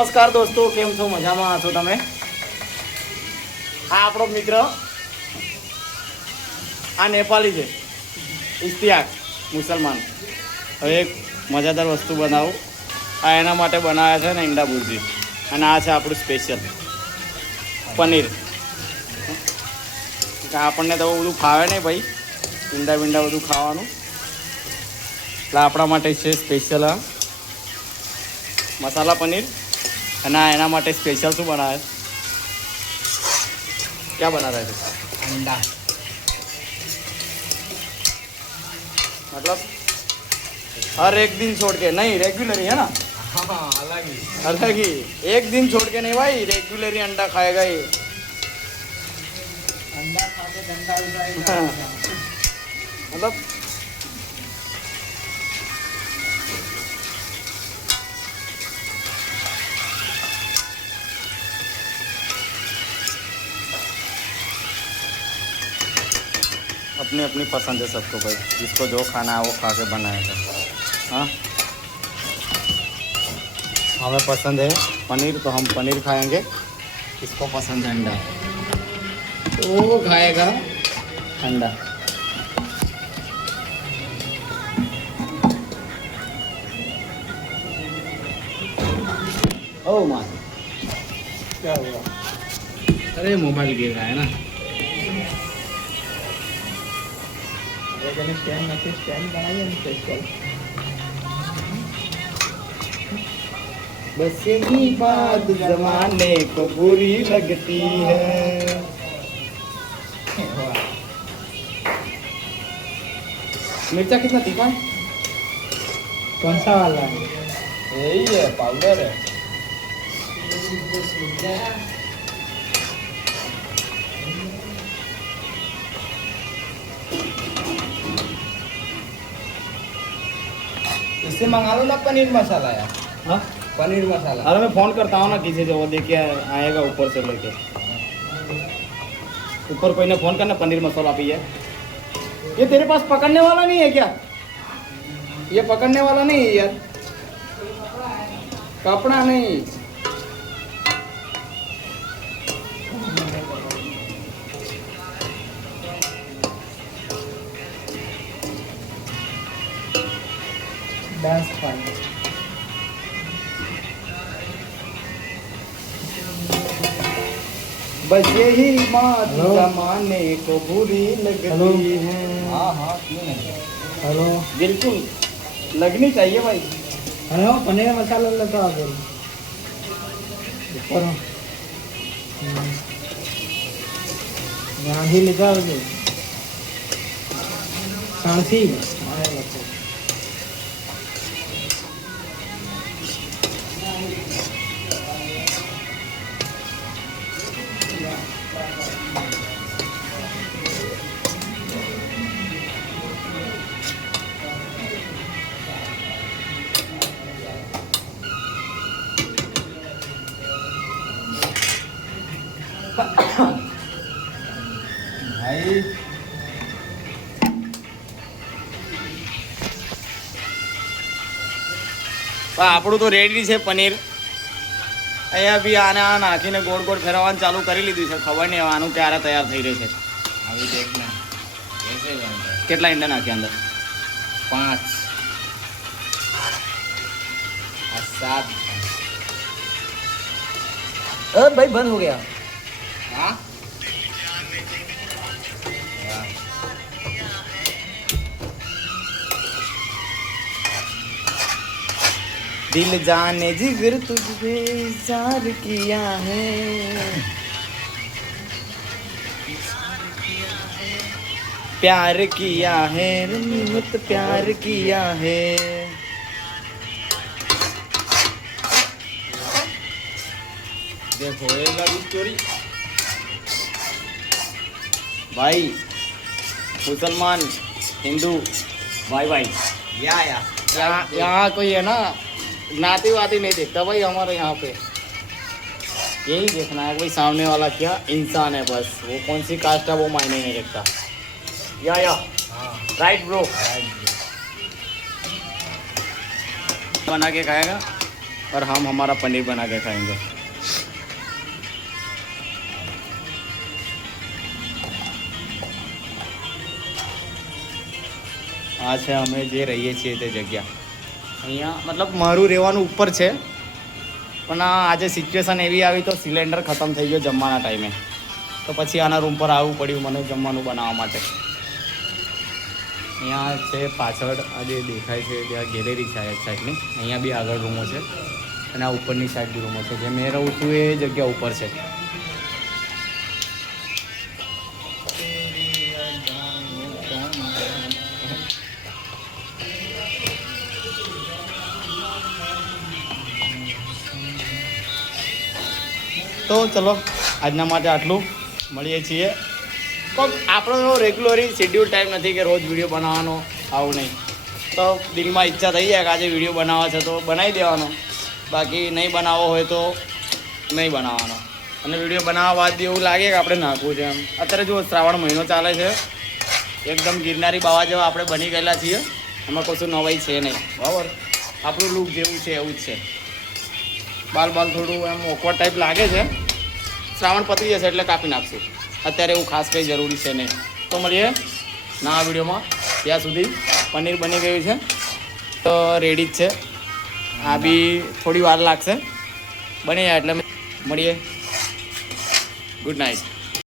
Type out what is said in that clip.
નમસ્કાર દોસ્તો, કેમ છો? મજામાં હશો તમે? આ આપણો મિત્ર આ નેપાળી છે, ઇશ્તિયાક મુસલમાન. હવે એક મજાદાર વસ્તુ બનાવું. આ એના માટે બનાવ્યા છે ને ઈંડા ભુરજી, અને આ છે આપણું સ્પેશિયલ પનીર. આપણને તો બધું ફાવે નહીં ભાઈ, ઈંડા બીંડા બધું ખાવાનું, એટલે આપણા માટે છે સ્પેશિયલ આ મસાલા પનીર. અને એના માટે સ્પેશિયલ શું બનાવે? क्या बना रहे थे? अंडा. मतलब हर एक दिन छोड़ के नहीं, रेगुलर है ना? हाँ, अलग ही. अलग ही, एक दिन छोड़ के नहीं भाई, रेगुलर अंडा खाएगा ये. अंडा खा के डंडा उठाएगा. मतलब अपनी अपनी पसंद है सबको भाई, जिसको जो खाना है वो खा के बनाया था. हाँ, हमें पसंद है पनीर तो हम पनीर खाएंगे, इसको पसंद है अंडा तो वो खाएगा अंडा. ओ माँ, क्या हुआ? अरे मोबाइल गिर रहा है ना. स्टैंड बनाइए स्पेशल. बस यही बात जमाने को बुरी लगती है. मिर्चा कितना तीखा है? कौन सा वाला है? यही है, पाउडर है. इससे मंगा लो ना पनीर मसाला यार. हाँ, पनीर मसाला. अरे मैं फोन करता हूँ ना किसी से, वो देखे आएगा ऊपर से लेके. ऊपर कोई ने फोन करना, पनीर मसाला भी है. ये तेरे पास पकड़ने वाला नहीं है क्या? ये पकड़ने वाला नहीं है यार, कपड़ा नहीं. Dance file. बस यही बात जमाने को बुरी लगती है. हाँ हाँ, क्यों नहीं. हेलो. बिल्कुल लगनी चाहिए भाई. हेलो, पनीर मसाला लेता आ गई ऊपर. यहाँ ही लिखा हो गई सांसी. ભાઈ આપણું તો રેડી છે પનીર. અહીંયા બી આને આ નાખીને ગોળ ગોળ ફેરવવાનું ચાલુ કરી લીધું છે. ખબર નહીં હવે આનું ક્યારે તૈયાર થઈ રહ્યું છે. अभी देखना कैसे बनता है. કેટલા ઈંડા નાખ્યા અંદર? 5 और 7. ભાઈ બંધ હો ગયા. हाँ. दिल जाने जिगर तुझे इज़हार किया है, प्यार किया है रनीमत प्यार किया है. देखो ये लव स्टोरी. भाई मुसलमान हिंदू भाई भाई, या यहाँ कोई है ना ज्ञाति वाति नहीं देखता भाई हमारे यहाँ पे. यही देखना है भाई सामने वाला क्या इंसान है, बस वो कौन सी कास्ट है वो मायने नहीं रखता. या हाँ. Right bro. बना के खाएगा और हम हमारा पनीर बना के खाएंगे। આ છે અમે જે રહીએ છીએ તે જગ્યા. અહીંયા મતલબ મારું રહેવાનું ઉપર છે, પણ આજે સિચ્યુએશન એવી આવી તો સિલિન્ડર ખતમ થઈ ગયો જમવાના ટાઈમે, તો પછી આના રૂમ પર આવવું પડ્યું મને જમવાનું બનાવવા માટે. અહીંયા છે પાછળ આ જે દેખાય છે ત્યાં ગેલેરી છે એક સાઈડની, અહીંયા બી આગળ રૂમો છે અને આ ઉપરની સાઈડ બી રૂમો છે. જે મેં રહું છું એ જગ્યા ઉપર છે. તો ચલો આજના માટે આટલું. મળીએ છીએ. કોઈક આપણો રેગ્યુલરી શેડ્યુલ ટાઈમ નથી કે રોજ વિડીયો બનાવવાનો, આવું નહીં. તો દિલમાં ઈચ્છા થઈ જાય કે આજે વિડીયો બનાવવા છે તો બનાવી દેવાનો, બાકી નહીં બનાવવો હોય તો નહીં બનાવવાનો. અને વિડીયો બનાવવા બાદ બી એવું લાગે કે આપણે નાખવું છે એમ. અત્યારે જો શ્રાવણ મહિનો ચાલે છે, એકદમ ગિરનારી બાવા જેવા આપણે બની ગયેલા છીએ, એમાં કશું નવાઈ છે નહીં. બરાબર, આપણું લુક જેવું છે એવું જ છે. બાલ થોડું એમ ઓકવર્ડ ટાઈપ લાગે છે. શ્રાવણ પતી જશે એટલે કાપી નાખશું. અત્યારે એવું ખાસ કંઈ જરૂરી છે નહીં. તો મળીએ નવા વિડીયોમાં. ત્યાં સુધી પનીર બની ગયું છે તો રેડી જ છે. આ બી થોડી વાર લાગશે બની જાય એટલે મળીએ. Good night.